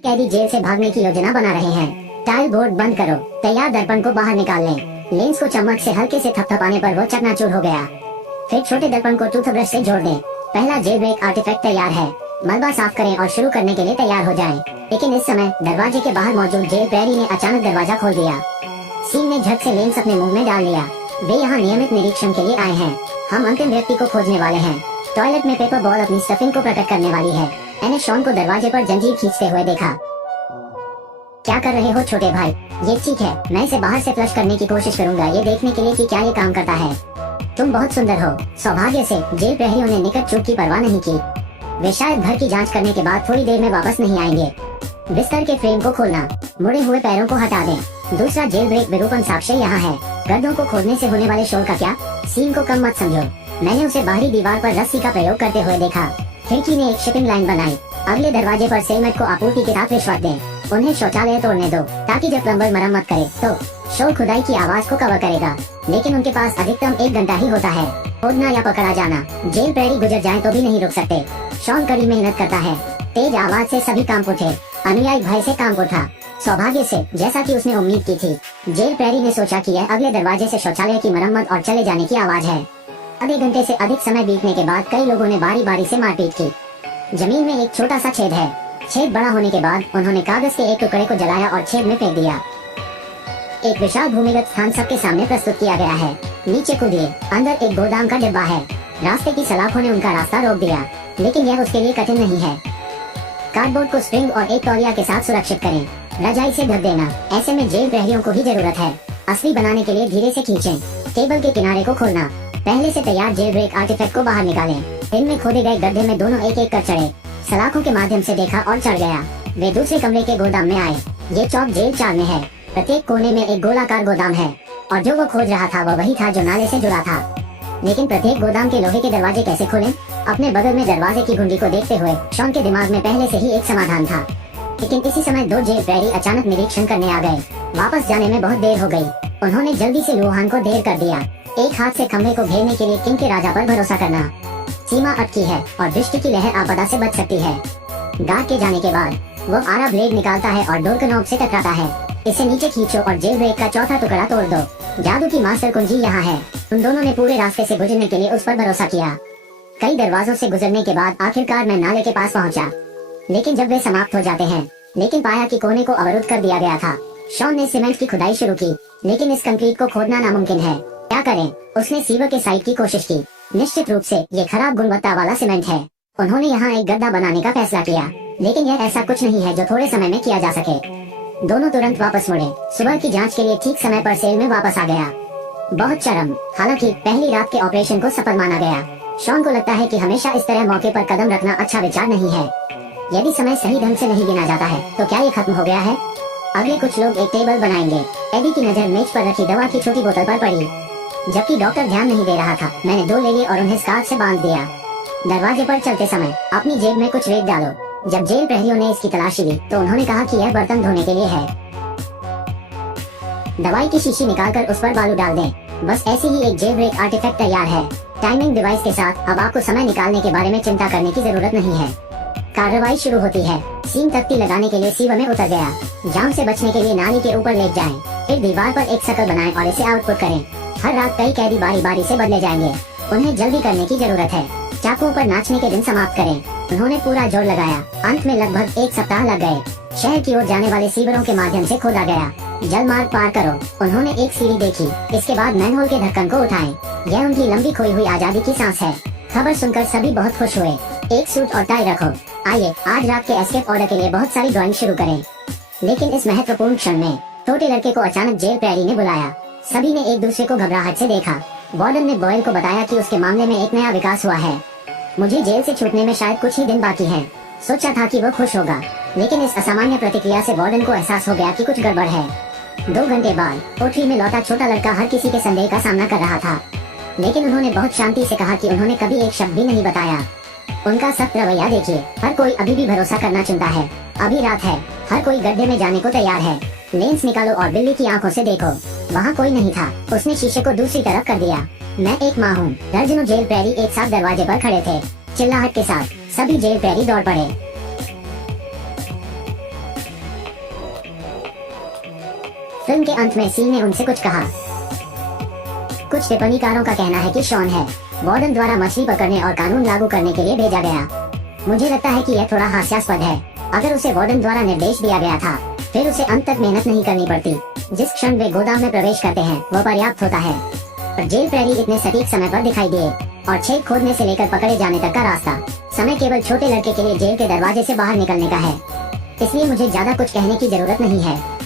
कैदी जेल से भागने की योजना बना रहे हैं। टाइल बोर्ड बंद करो। तैयार दर्पण को बाहर निकाल लें। लेंस को चम्मच से हल्के से थपथपाने पर वो चकनाचूर हो गया। फिर छोटे दर्पण को टूथब्रश से जोड़ दें। पहला जेल ब्रेक आर्टिफैक्ट तैयार है। मलबा साफ करें और शुरू करने के लिए तैयार हो जाएं। लेकिन इस समय दरवाजे के बाहर मौजूद जेल प्रहरी ने अचानक दरवाजा खोल दिया। सीन ने झट से लेंस अपने मुंह में डाल लिया। वे यहाँ नियमित निरीक्षण के लिए आए हैं। हम अंतिम व्यक्ति को खोजने वाले हैं। टॉयलेट में पेपर बॉल अपनी स्टफिंग को प्रकट करने वाली है। मैंने शॉन को दरवाजे पर जंजीर खींचते हुए देखा। क्या कर रहे हो छोटे भाई? ये ठीक है, मैं इसे बाहर से फ्लश करने की कोशिश करूंगा, ये देखने के लिए कि क्या ये काम करता है। तुम बहुत सुंदर हो। सौभाग्य से जेल प्रहरियों ने निकट चूक की परवाह नहीं की। वे शायद घर की जांच करने के बाद थोड़ी देर में वापस नहीं आएंगे। बिस्तर के फ्रेम को खोलना, मुड़े हुए पैरों को हटा दें। दूसरा जेल ब्रेक विरूपण साक्ष्य यहाँ है। गर्दों को खोदने से होने वाले शोर का क्या? सीन को कम मत समझो। मैंने उसे बाहरी दीवार पर रस्सी का प्रयोग करते हुए देखा। खिड़की ने एक शिपिंग लाइन बनाई। अगले दरवाजे पर सेलमेट को आपूर्ति के साथ रिश्वत दें। उन्हें शौचालय तोड़ने दो ताकि जब प्लम्बर मरम्मत करे तो शोर खुदाई की आवाज को कवर करेगा। लेकिन उनके पास अधिकतम 1 घंटा ही होता है। खोदना या पकड़ा जाना, जेल प्रहरी गुजर जाए तो भी नहीं रुक सकते। शॉन कड़ी मेहनत करता है। तेज आवाज से सभी कांप उठे। अनुयायी भय से कांप उठा। सौभाग्य से, जैसा कि उसने उम्मीद की थी, जेल प्रहरी ने सोचा कि यह अगले दरवाजे से शौचालय की मरम्मत और चले जाने की आवाज है। आधे घंटे से अधिक समय बीतने के बाद कई लोगों ने बारी बारी से मारपीट की। जमीन में एक छोटा सा छेद है। छेद बड़ा होने के बाद उन्होंने कागज के एक टुकड़े को जलाया और छेद में फेंक दिया। एक विशाल भूमिगत स्थान सबके सामने प्रस्तुत किया गया है। नीचे कूदिए, अंदर एक गोदाम का डिब्बा है। रास्ते की सलाखों ने उनका रास्ता रोक दिया, लेकिन यह उसके लिए कठिन नहीं है। कार्डबोर्ड को स्प्रिंग और एक तौलिया के साथ सुरक्षित करें। रजाई से ढक देना, ऐसे में जेल प्रहरियों को भी जरूरत है। असली बनाने के लिए धीरे से खींचें। टेबल के किनारे को खोलना। पहले से तैयार जेल ब्रेक आर्टिफैक्ट को बाहर निकालें। दिन में खोदे गए गड्ढे में दोनों एक एक कर चढ़े। सलाखों के माध्यम से देखा और चढ़ गया। वे दूसरे कमरे के गोदाम में आए। ये चौक जेल 4 में है। प्रत्येक कोने में एक गोलाकार गोदाम है और जो वो खोज रहा था वह वही था जो नाले से जुड़ा था। लेकिन प्रत्येक गोदाम के लोहे के दरवाजे कैसे खोलें? अपने बगल में दरवाजे की घुंडी को देखते हुए शॉन के दिमाग में पहले से ही एक समाधान था। लेकिन इसी समय 2 जेल प्रहरी अचानक निरीक्षण करने आ गए। वापस जाने में बहुत देर हो गई। उन्होंने जल्दी से लुहान को ढेर कर दिया। एक हाथ से खंभे को घेरने के लिए किंग के राजा पर भरोसा करना। सीमा अटकी है और दृष्टि की लहर आपदा से बच सकती है। गार्ड के जाने के बाद वो आरा ब्लेड निकालता है और डोर के नॉब से टकराता है। इसे नीचे खींचो और जेल ब्रेक का चौथा टुकड़ा तोड़ दो। जादू की मास्टर कुंजी यहाँ है। उन दोनों ने पूरे रास्ते से गुजरने के लिए उस पर भरोसा किया। कई दरवाजों से गुजरने के बाद आखिरकार मैं नाले के पास पहुँचा। लेकिन जब वे समाप्त हो जाते हैं, लेकिन पाया कि कोने को अवरुद्ध कर दिया गया था। शॉन ने सीमेंट की खुदाई शुरू की, लेकिन इस कंक्रीट को खोदना नामुमकिन है। क्या करें? उसने सीवर के साइड की कोशिश की। निश्चित रूप से ये खराब गुणवत्ता वाला सीमेंट है। उन्होंने यहाँ एक गड्ढा बनाने का फैसला किया, लेकिन यह ऐसा कुछ नहीं है जो थोड़े समय में किया जा सके। दोनों तुरंत वापस मुड़े। सुबह की जांच के लिए ठीक समय पर सेल में वापस आ गया। बहुत चरम। हालांकि पहली रात के ऑपरेशन को सफल माना गया। शॉन को लगता है कि हमेशा इस तरह मौके पर कदम रखना अच्छा विचार नहीं है। यदि समय सही ढंग से नहीं गिना जाता है तो क्या ये खत्म हो गया है? अगले कुछ लोग एक टेबल बनाएंगे। एडी की नजर मेज पर रखी दवा की छोटी बोतल पर पड़ी। जबकि डॉक्टर ध्यान नहीं दे रहा था, मैंने 2 ले लिए और उन्हें स्कार्फ से बांध दिया। दरवाजे पर चलते समय अपनी जेब में कुछ रेत डालो। जब जेल प्रहरियों ने इसकी तलाशी ली तो उन्होंने कहा कि यह बर्तन धोने के लिए है। दवाई की शीशी निकालकर उस पर बालू डाल दें। बस ऐसे ही एक जेल ब्रेक आर्टिफैक्ट तैयार है। टाइमिंग डिवाइस के साथ अब आपको समय निकालने के बारे में चिंता करने की जरूरत नहीं है। कार्रवाई शुरू होती है। सीन तख्ती लगाने के लिए सीवर में उतर गया। जाम से बचने के लिए नाली के ऊपर लेट जाएं। फिर दीवार पर एक सर्कल बनाएं और इसे आउटपुट करें। हर रात कई कैदी बारी बारी से बदले जाएंगे। उन्हें जल्दी करने की जरूरत है। चाकुओं पर नाचने के दिन समाप्त करें। उन्होंने पूरा जोर लगाया। अंत में लगभग 1 सप्ताह लग गए। शहर की ओर जाने वाले सीवरों के माध्यम से खोदा गया। जलमार्ग पार करो। उन्होंने एक सीढ़ी देखी। इसके बाद मैनहोल के ढक्कन को उठाएं। यह उनकी लंबी खोई हुई आजादी की सांस है। खबर सुनकर सभी बहुत खुश हुए। एक सूट और टाई रखो। आइए आज रात के एस्केप ऑर्डर के लिए बहुत सारी ड्राइंग शुरू करें। लेकिन इस महत्वपूर्ण क्षण में छोटे लड़के को अचानक जेल प्रहरी ने बुलाया। सभी ने एक दूसरे को घबराहट से देखा। वार्डन ने बॉयल को बताया कि उसके मामले में एक नया विकास हुआ है। मुझे जेल से छूटने में शायद कुछ ही दिन बाकी हैं। सोचा था कि वो खुश होगा, लेकिन इस असामान्य प्रतिक्रिया से वार्डन को एहसास हो गया कि कुछ गड़बड़ है। 2 घंटे बाद कोठरी में लौटा छोटा लड़का हर किसी के संदेह का सामना कर रहा था, लेकिन उन्होंने बहुत शांति से कहा कि उन्होंने कभी एक शब्द भी नहीं बताया। उनका सख्त रवैया देखिए। हर कोई अभी भी भरोसा करना चुनता है। अभी रात है। हर कोई गड्ढे में जाने को तैयार है। लेंस निकालो और बिल्ली की आंखों से देखो। वहाँ कोई नहीं था। उसने शीशे को दूसरी तरफ कर दिया। मैं एक माँ हूँ। दर्जनों जेल प्रहरी एक साथ दरवाजे पर खड़े थे। चिल्लाहट के साथ सभी जेल प्रहरी दौड़ पड़े। फिल्म के अंत में सीन ने उनसे कुछ कहा। कुछ टिप्पणीकारों का कहना है कि शॉन है वार्डन द्वारा मछली पकड़ने और कानून लागू करने के लिए भेजा गया। मुझे लगता है कि यह थोड़ा हास्यास्पद है। अगर उसे वार्डन द्वारा निर्देश दिया गया था, फिर उसे अंत तक मेहनत नहीं करनी पड़ती। जिस क्षण वे गोदाम में प्रवेश करते हैं वो पर्याप्त होता है। पर जेल प्रहरी इतने सटीक समय पर दिखाई दिए और छेद खोदने से लेकर पकड़े जाने तक का रास्ता, समय केवल छोटे लड़के के लिए जेल के दरवाजे से बाहर निकलने का है। इसलिए मुझे ज्यादा कुछ कहने की जरूरत नहीं है।